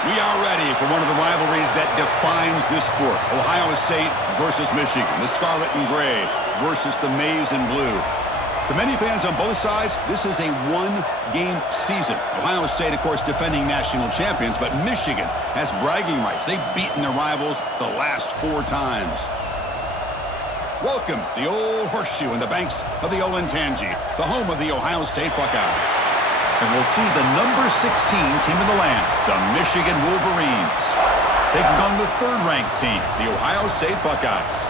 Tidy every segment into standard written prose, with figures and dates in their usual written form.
We are ready for one of the rivalries that defines this sport. Ohio State versus Michigan. The scarlet and gray versus the maize and blue. To many fans on both sides, this is a one-game season. Ohio State, of course, defending national champions, but Michigan has bragging rights. They've beaten their rivals the last 4 times. Welcome, the old horseshoe in the banks of the Olentangy, the home of the Ohio State Buckeyes. As we'll see the number 16 team in the land, the Michigan Wolverines, taking on the 3rd-ranked team, the Ohio State Buckeyes.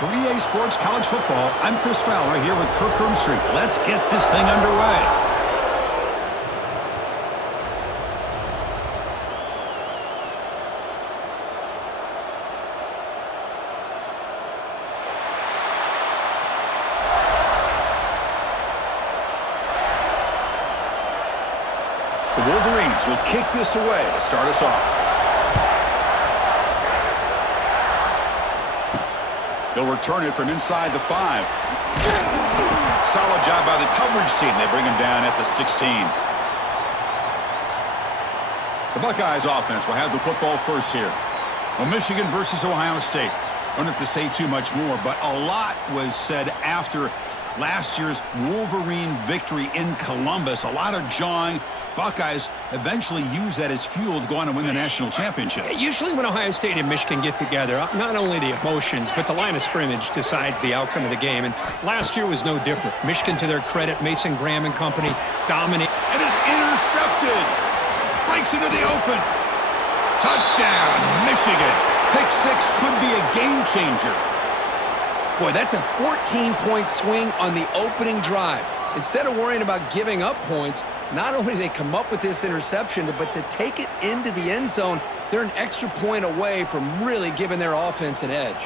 For EA Sports College Football, I'm Chris Fowler here with Kirk Street. Let's get this thing underway. The Wolverines will kick this away to start us off. They'll return it from inside the 5. Solid job by the coverage team. They bring him down at the 16. The Buckeyes offense will have the football first here. Well, Michigan versus Ohio State. Don't have to say too much more, but a lot was said after last year's Wolverine victory in Columbus. A lot of jawing. Buckeyes eventually use that as fuel to go on and win the national championship. Usually when Ohio State and Michigan get together, not only the emotions, but the line of scrimmage decides the outcome of the game. And last year was no different. Michigan, to their credit, Mason Graham and company dominate. It is intercepted. Breaks into the open. Touchdown, Michigan. Pick 6 could be a game changer. Boy, that's a 14-point swing on the opening drive. Instead of worrying about giving up points, not only do they come up with this interception, but to take it into the end zone, they're an extra point away from really giving their offense an edge.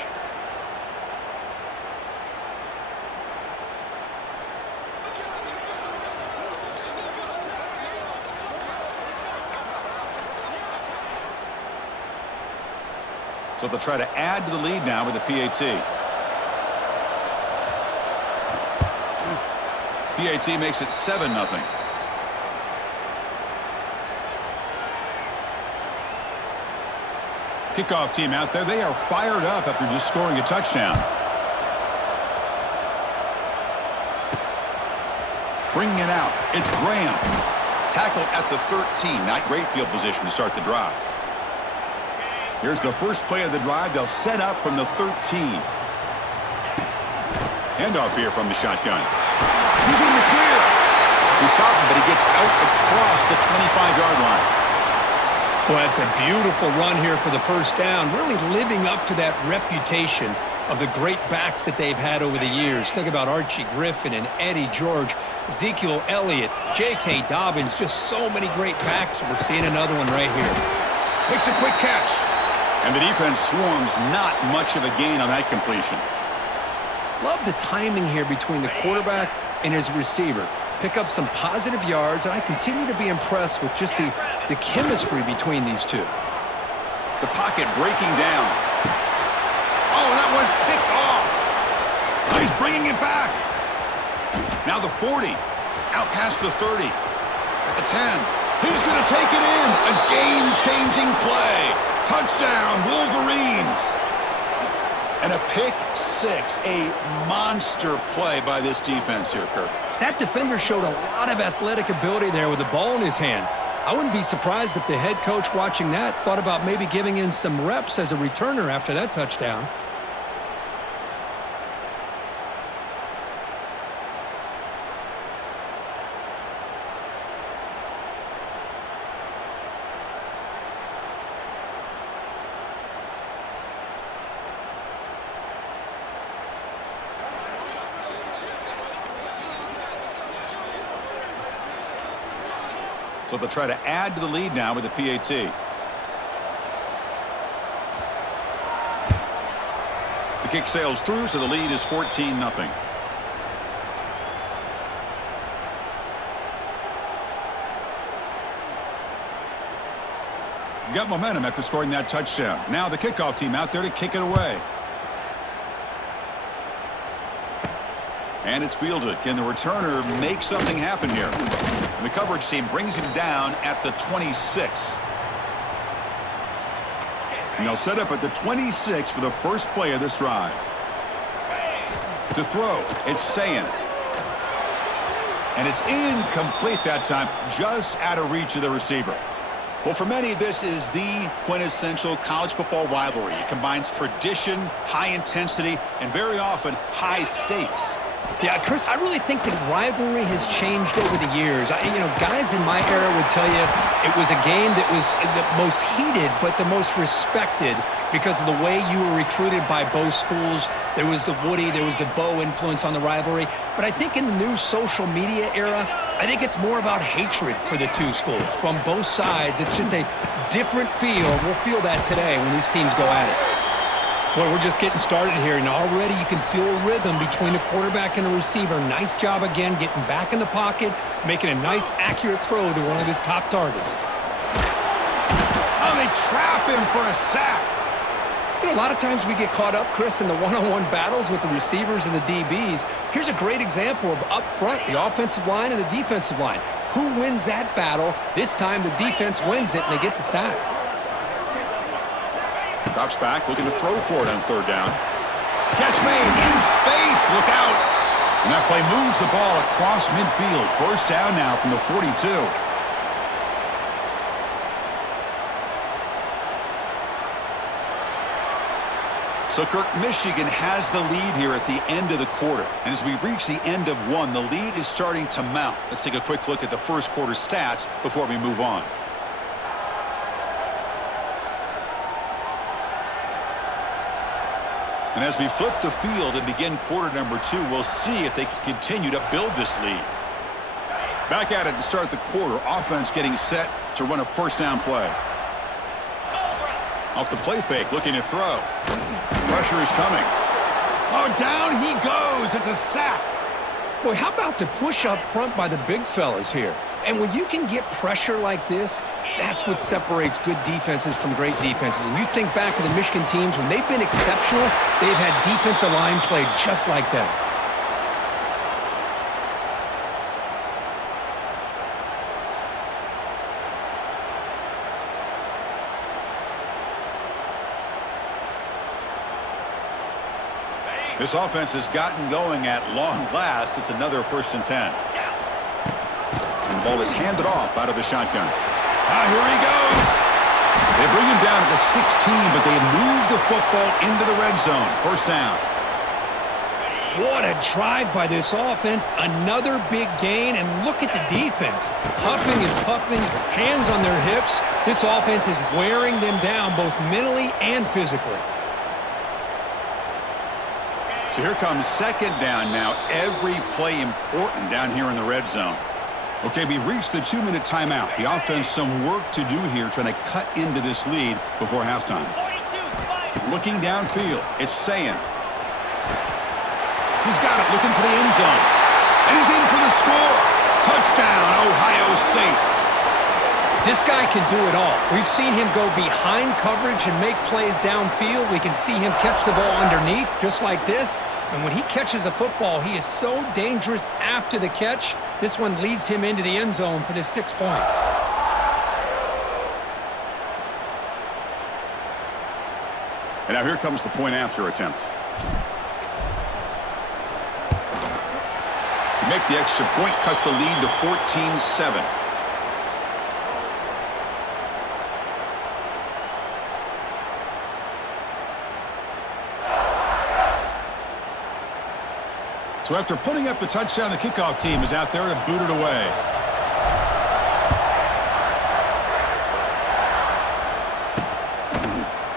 So they'll try to add to the lead now with the PAT. PAT makes it 7-0. Kickoff team out there. They are fired up after just scoring a touchdown. Bringing it out. It's Graham. Tackled at the 13. Not great field position to start the drive. Here's the first play of the drive. They'll set up from the 13. Handoff here from the shotgun. He's in the clear. He's stopped, but he gets out across the 25-yard line. Well, that's a beautiful run here for the first down, really living up to that reputation of the great backs that they've had over the years. Think about Archie Griffin and Eddie George, Ezekiel Elliott, J.K. Dobbins, just so many great backs. We're seeing another one right here. Makes a quick catch. And the defense swarms. Not much of a gain on that completion. Love the timing here between the quarterback and his receiver. Pick up some positive yards, and I continue to be impressed with just the chemistry between these two. The pocket breaking down. Oh, that one's picked off. Oh, he's bringing it back. Now the 40. Out past the 30. At the 10. He's going to take it in. A game-changing play. Touchdown, Wolverines. And a pick 6, a monster play by this defense here, Kirk. That defender showed a lot of athletic ability there with the ball in his hands. I wouldn't be surprised if the head coach watching that thought about maybe giving him some reps as a returner after that touchdown. So they'll try to add to the lead now with the PAT. The kick sails through, so the lead is 14-0. Got momentum after scoring that touchdown. Now the kickoff team out there to kick it away. And it's fielded. Can the returner make something happen here? And the coverage team brings him down at the 26. And they'll set up at the 26 for the first play of this drive. To throw, it's Sayin. And it's incomplete that time, just out of reach of the receiver. Well, for many, this is the quintessential college football rivalry. It combines tradition, high intensity, and very often high stakes. Yeah, Chris, I really think the rivalry has changed over the years. Guys in my era would tell you it was a game that was the most heated but the most respected because of the way you were recruited by both schools. There was the Woody, there was the Bo influence on the rivalry. But I think in the new social media era, I think it's more about hatred for the two schools. From both sides, it's just a different feel. We'll feel that today when these teams go at it. Well, we're just getting started here, and already you can feel a rhythm between the quarterback and the receiver. Nice job again getting back in the pocket, making a nice, accurate throw to one of his top targets. Oh, they trap him for a sack. A lot of times we get caught up, Chris, in the one-on-one battles with the receivers and the DBs. Here's a great example of up front, the offensive line and the defensive line. Who wins that battle? This time the defense wins it, and they get the sack. Drops back, looking to throw for it on third down. Catch made in space. Look out. And that play moves the ball across midfield. First down now from the 42. So, Kirk, Michigan has the lead here at the end of the quarter. And as we reach the end of one, the lead is starting to mount. Let's take a quick look at the first quarter stats before we move on. And as we flip the field and begin quarter number 2, we'll see if they can continue to build this lead. Back at it to start the quarter. Offense getting set to run a first down play. Off the play fake, looking to throw. Pressure is coming. Oh, down he goes. It's a sack. Boy, how about the push up front by the big fellas here? And when you can get pressure like this, that's what separates good defenses from great defenses. And you think back to the Michigan teams, when they've been exceptional, they've had defensive line played just like that. This offense has gotten going at long last. It's another 1st and 10. And the ball is handed off out of the shotgun. Here he goes. They bring him down to the 16, but they move the football into the red zone. First down. What a drive by this offense. Another big gain, and look at the defense. Huffing and puffing, hands on their hips. This offense is wearing them down both mentally and physically. So here comes second down now. Every play important down here in the red zone. Okay, we reached the 2-minute timeout. The offense some work to do here trying to cut into this lead before halftime. Looking downfield, it's Sayin. He's got it, looking for the end zone. And he's in for the score. Touchdown, Ohio State. This guy can do it all. We've seen him go behind coverage and make plays downfield. We can see him catch the ball underneath just like this. And when he catches a football, he is so dangerous after the catch. This one leads him into the end zone for the 6 points. And now here comes the point after attempt. Make the extra point, cut the lead to 14-7. So after putting up the touchdown, the kickoff team is out there to boot it away.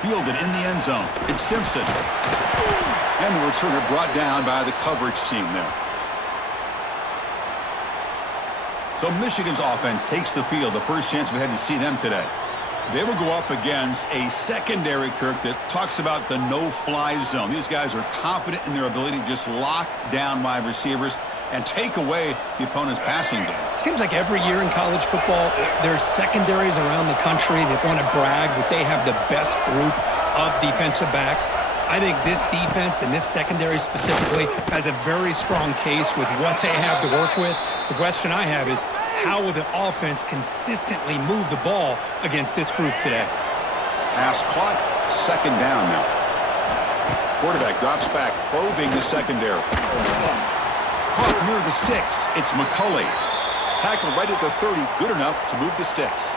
Fielded in the end zone. It's Simpson. And the returner brought down by the coverage team there. So Michigan's offense takes the field. The first chance we had to see them today. They will go up against a secondary, Kirk, that talks about the no-fly zone. These guys are confident in their ability to just lock down wide receivers and take away the opponent's passing game. Seems like every year in college football, there's secondaries around the country that want to brag that they have the best group of defensive backs. I think this defense and this secondary specifically has a very strong case with what they have to work with. The question I have is, how will the offense consistently move the ball against this group today? Pass caught. Second down now. Quarterback drops back, probing the secondary. Caught near the sticks. It's McCulley. Tackled right at the 30. Good enough to move the sticks.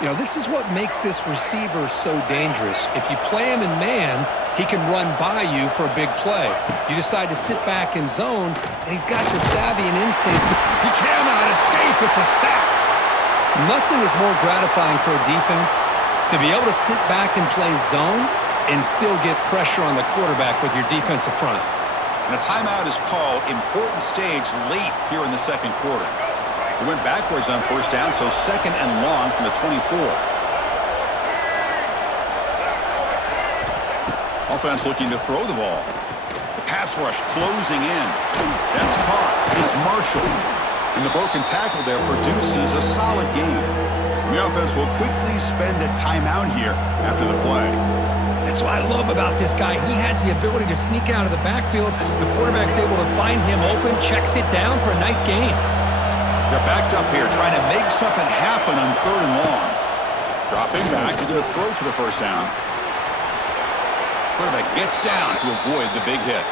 You know, this is what makes this receiver so dangerous. If you play him in man, he can run by you for a big play. You decide to sit back in zone, and he's got the savvy and instincts. He cannot escape. It's a sack. Nothing is more gratifying for a defense to be able to sit back and play zone and still get pressure on the quarterback with your defensive front. And a timeout is called. Important stage late here in the second quarter. He went backwards on first down, so second and long from the 24. Offense looking to throw the ball. The pass rush closing in. That's caught. It's Marshall. And the broken tackle there produces a solid gain. The offense will quickly spend a timeout here after the play. That's what I love about this guy. He has the ability to sneak out of the backfield. The quarterback's able to find him open, checks it down for a nice gain. They're backed up here, trying to make something happen on third and long. Dropping back, they're going to throw for the first down. Quarterback gets down to avoid the big hit.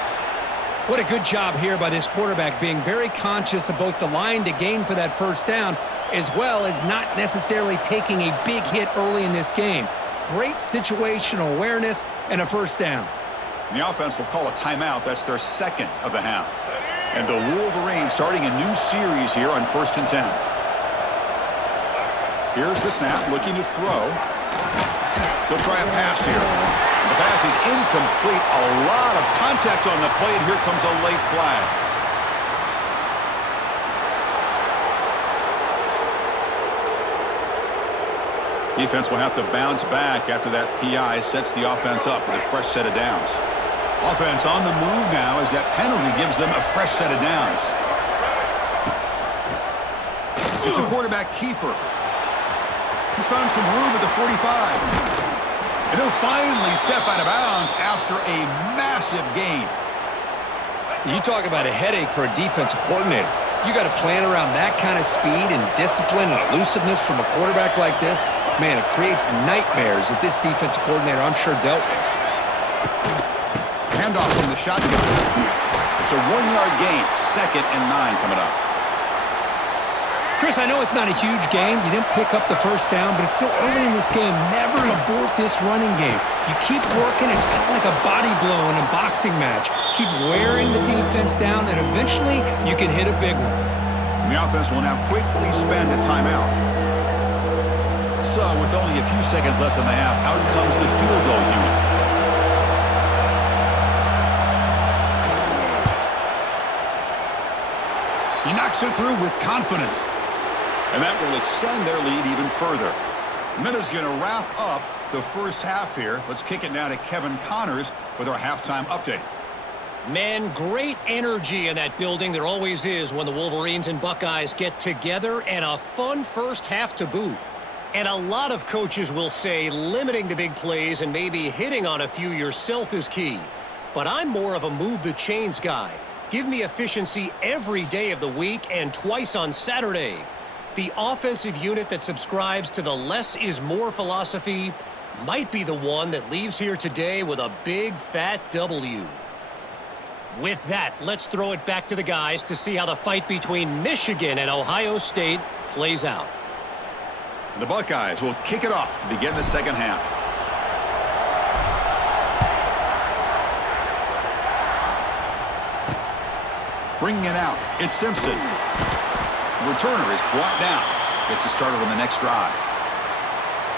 What a good job here by this quarterback, being very conscious of both the line to gain for that first down, as well as not necessarily taking a big hit early in this game. Great situational awareness and a first down. The offense will call a timeout. That's their second of the half. And the Wolverines starting a new series here on 1st and 10. Here's the snap, looking to throw. They'll try a pass here. The pass is incomplete. A lot of contact on the play, and here comes a late flag. Defense will have to bounce back after that PI sets the offense up with a fresh set of downs. Offense on the move now as that penalty gives them a fresh set of downs. It's a quarterback keeper. He's found some room at the 45. And he'll finally step out of bounds after a massive gain. You talk about a headache for a defensive coordinator. You got to plan around that kind of speed and discipline and elusiveness from a quarterback like this. Man, it creates nightmares that this defensive coordinator, I'm sure, dealt with. Handoff from the shotgun. It's a 1-yard gain. 2nd and 9 coming up. Chris, I know it's not a huge game. You didn't pick up the first down, but it's still early in this game. Never abort this running game. You keep working. It's kind of like a body blow in a boxing match. Keep wearing the defense down, and eventually you can hit a big one. And the offense will now quickly spend a timeout. So, with only a few seconds left in the half, out comes the field goal unit. He knocks it through with confidence. And that will extend their lead even further. And that is going to wrap up the first half here. Let's kick it now to Kevin Connors with our halftime update. Man, great energy in that building. There always is when the Wolverines and Buckeyes get together, and a fun first half to boot. And a lot of coaches will say limiting the big plays and maybe hitting on a few yourself is key. But I'm more of a move the chains guy. Give me efficiency every day of the week and twice on Saturday. The offensive unit that subscribes to the less is more philosophy might be the one that leaves here today with a big fat W. With that, let's throw it back to the guys to see how the fight between Michigan and Ohio State plays out. The Buckeyes will kick it off to begin the second half. Bringing it out, it's Simpson. The returner is brought down. Gets it started on the next drive.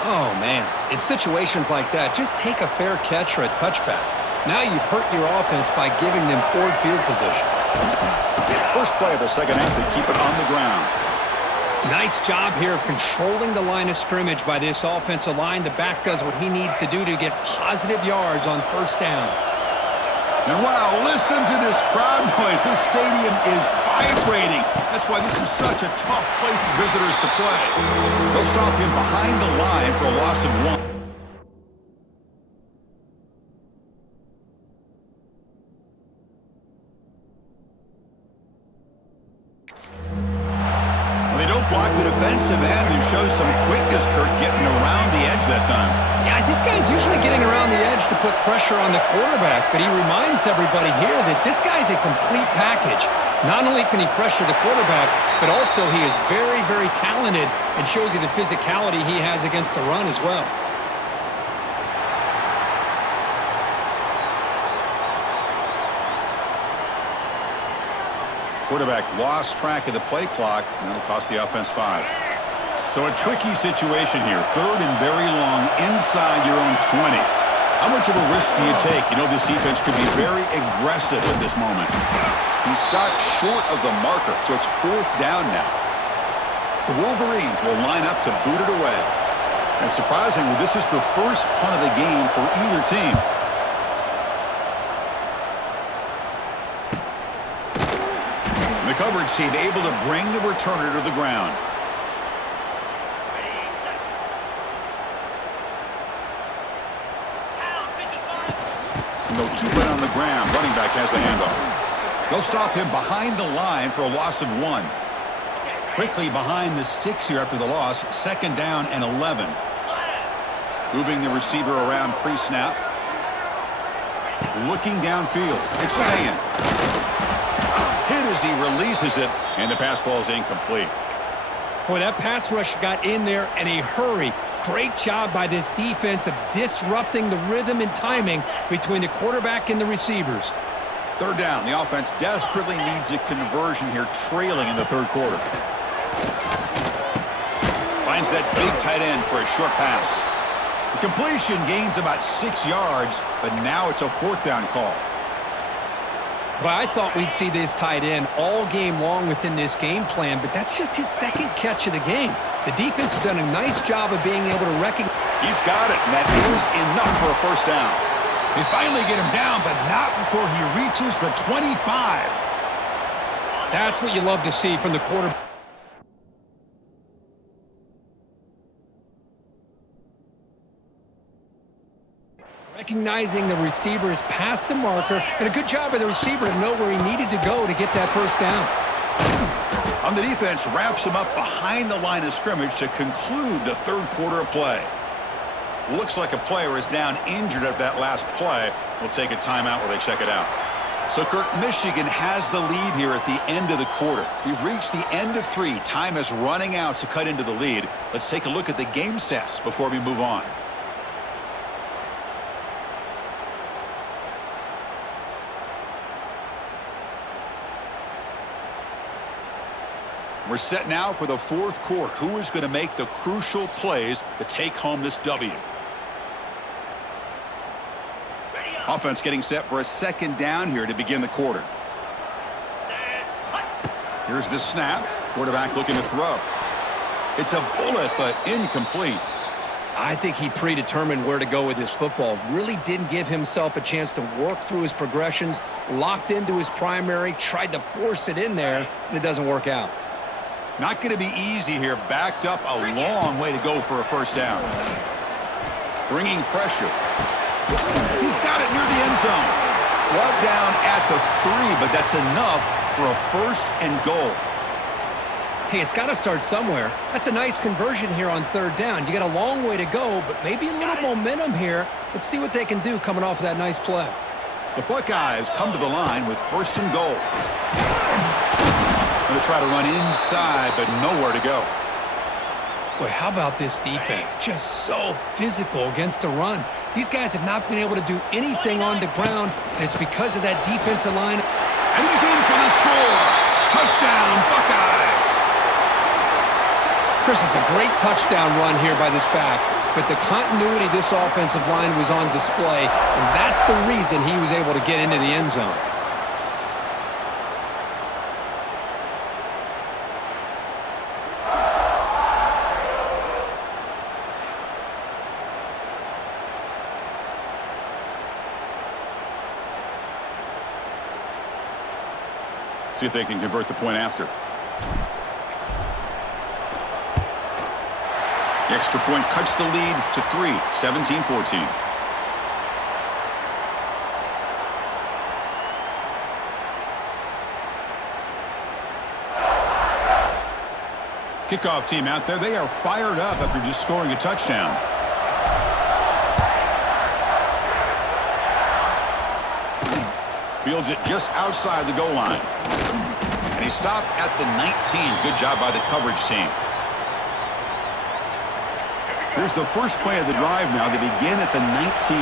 Oh, man. In situations like that, just take a fair catch or a touchback. Now you've hurt your offense by giving them poor field position. First play of the second half to keep it on the ground. Nice job here of controlling the line of scrimmage by this offensive line. The back does what he needs to do to get positive yards on first down. And wow, listen to this crowd noise. This stadium is vibrating. That's why this is such a tough place for visitors to play. They'll stop him behind the line for a loss of 1. They don't block the defensive end. They shows some quickness, Kurt, getting around the edge that time. Yeah, this guy's usually getting around the edge to put pressure on the quarterback, but he reminds everybody here that this guy's a complete package. Not only can he pressure the quarterback, but also he is very, very talented and shows you the physicality he has against the run as well. Quarterback lost track of the play clock, and that'll cost the offense 5. So a tricky situation here. 3rd and very long inside your own 20. How much of a risk do you take? You know this defense could be very aggressive at this moment. He stopped short of the marker, so it's 4th down now. The Wolverines will line up to boot it away. And surprisingly, this is the first punt of the game for either team. The coverage team able to bring the returner to the ground. And they'll keep it on the ground. Running back has the handoff. They'll stop him behind the line for a loss of 1. Quickly behind the sticks here after the loss. 2nd down and 11. Moving the receiver around pre-snap. Looking downfield. It's Sayan. Hit as he releases it, and the pass ball is incomplete. Boy, that pass rush got in there in a hurry. Great job by this defense of disrupting the rhythm and timing between the quarterback and the receivers. 3rd down. The offense desperately needs a conversion here, trailing in the 3rd quarter. Finds that big tight end for a short pass. The completion gains about 6 yards, but now it's a 4th down call. Well, I thought we'd see this tight end all game long within this game plan, but that's just his 2nd catch of the game. The defense has done a nice job of being able to recognize. He's got it, and that is enough for a 1st down. They finally get him down, but not before he reaches the 25. That's what you love to see from the quarterback. Recognizing the receiver is past the marker, and a good job by the receiver to know where he needed to go to get that 1st down. On the defense, wraps him up behind the line of scrimmage to conclude the 3rd quarter of play. Looks like a player is down injured at that last play. We'll take a timeout while they check it out. So, Kirk, Michigan has the lead here at the end of the quarter. We've reached the end of 3. Time is running out to cut into the lead. Let's take a look at the game sets before we move on. We're set now for the 4th quarter. Who is going to make the crucial plays to take home this W? Offense getting set for a 2nd down here to begin the quarter. Here's the snap. Quarterback looking to throw. It's a bullet, but incomplete. I think he predetermined where to go with his football. Really didn't give himself a chance to work through his progressions. Locked into his primary, tried to force it in there, and it doesn't work out. Not going to be easy here. Backed up a long way to go for a 1st down. Bringing pressure. He's got it near the end zone. Brought down at the 3, but that's enough for a 1st and goal. Hey, it's got to start somewhere. That's a nice conversion here on 3rd down. You got a long way to go, but maybe a little momentum here. Let's see what they can do coming off of that nice play. The Buckeyes come to the line with 1st and goal. Going to try to run inside, but nowhere to go. Boy, how about this defense? Just so physical against the run. These guys have not been able to do anything on the ground, and it's because of that defensive line. And he's in for the score. Touchdown, Buckeyes. Chris, it's a great touchdown run here by this back, but the continuity of this offensive line was on display, and that's the reason he was able to get into the end zone. See if they can convert the point after. The extra point cuts the lead to 3, 17-14. Kickoff team out there, they are fired up after just scoring a touchdown. Fields it just outside the goal line. And he stopped at the 19. Good job by the coverage team. Here's the first play of the drive now. They begin at the 19.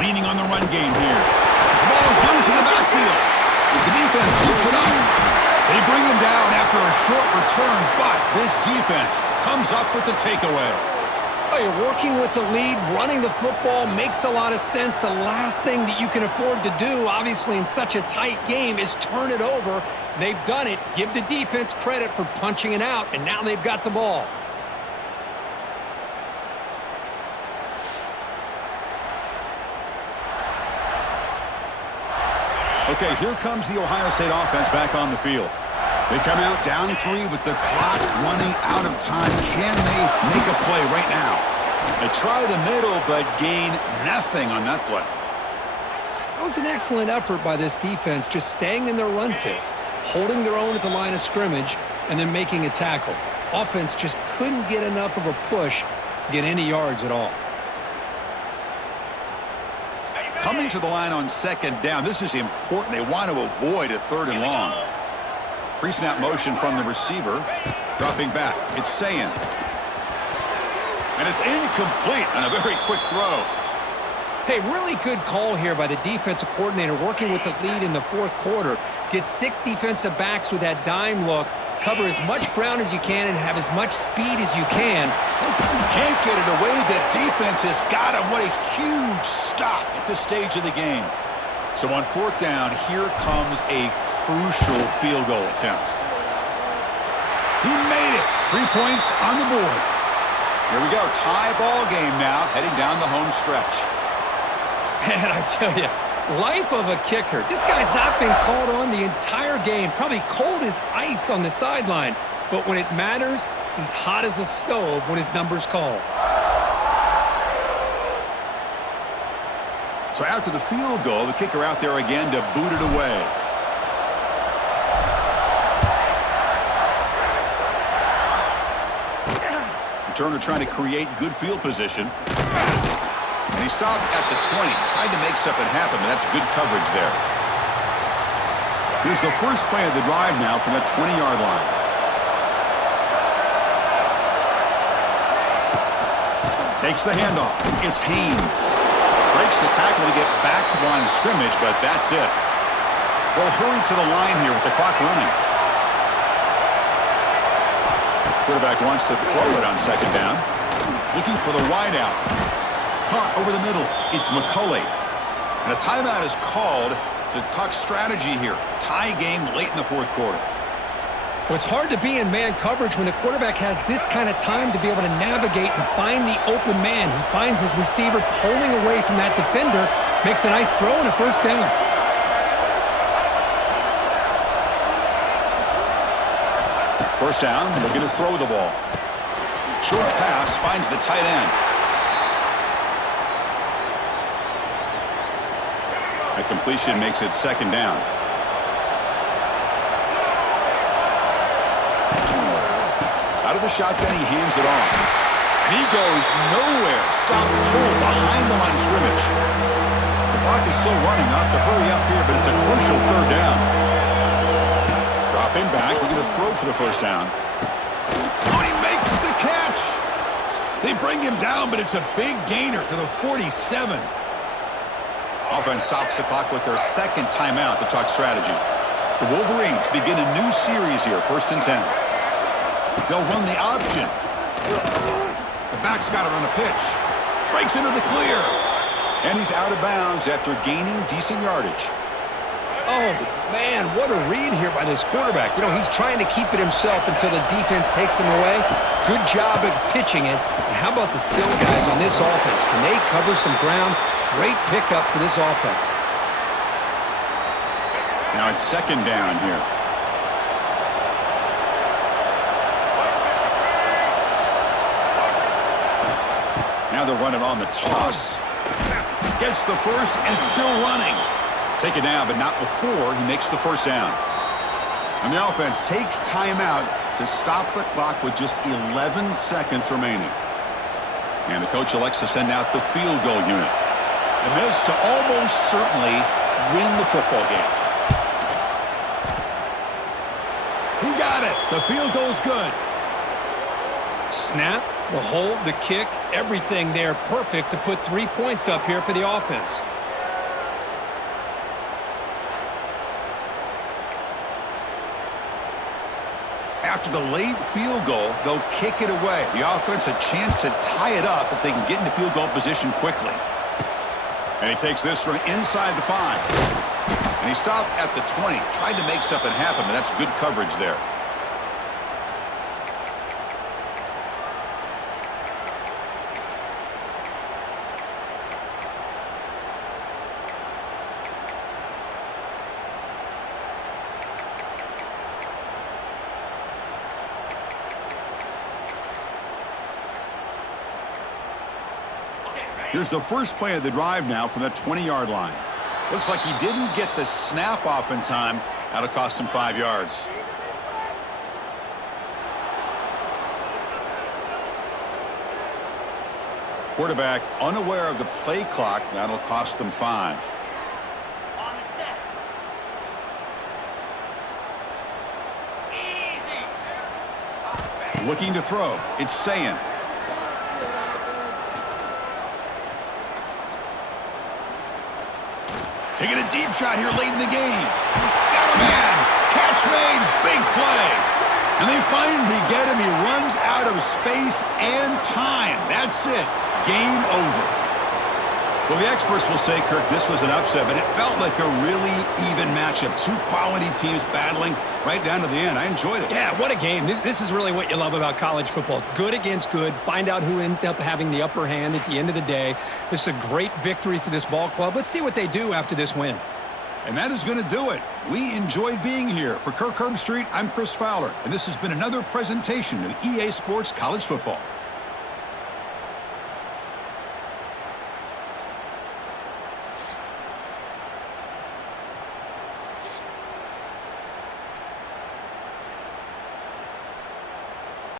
Leaning on the run game here. The ball is loose in the backfield. The defense scoops it up. They bring him down after a short return, but this defense comes up with the takeaway. Oh, you're working with the lead, running the football makes a lot of sense. The last thing that you can afford to do, obviously, in such a tight game is turn it over. They've done it. Give the defense credit for punching it out, and now they've got the ball. Okay, here comes the Ohio State offense back on the field. They come out down 3 with the clock running out of time. Can they make a play right now? They try the middle, but gain nothing on that play. That was an excellent effort by this defense, just staying in their run fix, holding their own at the line of scrimmage, and then making a tackle. Offense just couldn't get enough of a push to get any yards at all. Coming to the line on second down, this is important. They want to avoid a 3rd and long. Pre-snap motion from the receiver. Dropping back. It's Sayin. And it's incomplete on a very quick throw. Hey, really good call here by the defensive coordinator working with the lead in the 4th quarter. Get 6 defensive backs with that dime look. Cover as much ground as you can and have as much speed as you can. Can't get it away. The defense has got him. What a huge stop at this stage of the game. So on 4th down, here comes a crucial field goal attempt. He made it. 3 points on the board. Here we go. Tie ball game now, heading down the home stretch. Man, I tell you, life of a kicker. This guy's not been called on the entire game. Probably cold as ice on the sideline. But when it matters, he's hot as a stove when his number's called. So after the field goal, the kicker out there again to boot it away. Returner trying to create good field position. And he stopped at the 20. Tried to make something happen, but that's good coverage there. Here's the first play of the drive now from the 20-yard line. Takes the handoff. It's Haynes. Breaks the tackle to get back to the line of scrimmage, but that's it. They'll hurry to the line here with the clock running. Quarterback wants to throw it on second down. Looking for the wide out. Caught over the middle. It's McCulley. And a timeout is called to talk strategy here. Tie game late in the 4th quarter. Well, it's hard to be in man coverage when the quarterback has this kind of time to be able to navigate and find the open man. He finds his receiver pulling away from that defender, makes a nice throw and a 1st down. First down, looking to throw the ball. Short pass finds the tight end. A completion makes it 2nd down. Out of the shotgun, he hands it off. And he goes nowhere. Stop pull behind the line of scrimmage. The clock is still running. Off to hurry up here, but it's a crucial 3rd down. Dropping back, looking to throw for the 1st down. Oh, he makes the catch. They bring him down, but it's a big gainer to the 47. Offense stops the clock with their 2nd timeout to talk strategy. The Wolverines begin a new series here, 1st and 10. They'll run the option. The back's got it on the pitch. Breaks into the clear. And he's out of bounds after gaining decent yardage. Oh, man, what a read here by this quarterback. You know, he's trying to keep it himself until the defense takes him away. Good job at pitching it. And how about the skill guys on this offense? Can they cover some ground? Great pickup for this offense. Now it's 2nd down here. Now they're running on the toss. Gets the first and still running. Take it down, but not before he makes the first down. And the offense takes timeout to stop the clock with just 11 seconds remaining. And the coach elects to send out the field goal unit. And this to almost certainly win the football game. He got it. The field goal's good. Snap, the hold, the kick, everything there perfect to put 3 points up here for the offense. After the late field goal, they'll kick it away. The offense a chance to tie it up if they can get into field goal position quickly. And he takes this from inside the 5. And he stopped at the 20. Tried to make something happen, but that's good coverage there. Here's the first play of the drive now from the 20-yard line. Looks like he didn't get the snap off in time. That'll cost him 5 yards. Quarterback unaware of the play clock. That'll cost them 5. Looking to throw. It's Sayan. Taking a deep shot here late in the game. Got a man. Catch made. Big play. And they finally get him. He runs out of space and time. That's it. Game over. Well, the experts will say, Kirk, this was an upset, but it felt like a really even matchup. Two quality teams battling right down to the end. I enjoyed it. Yeah, what a game. This is really what you love about college football. Good against good. Find out who ends up having the upper hand at the end of the day. This is a great victory for this ball club. Let's see what they do after this win. And that is going to do it. We enjoyed being here. For Kirk Herbstreit, I'm Chris Fowler, and this has been another presentation of EA Sports College Football.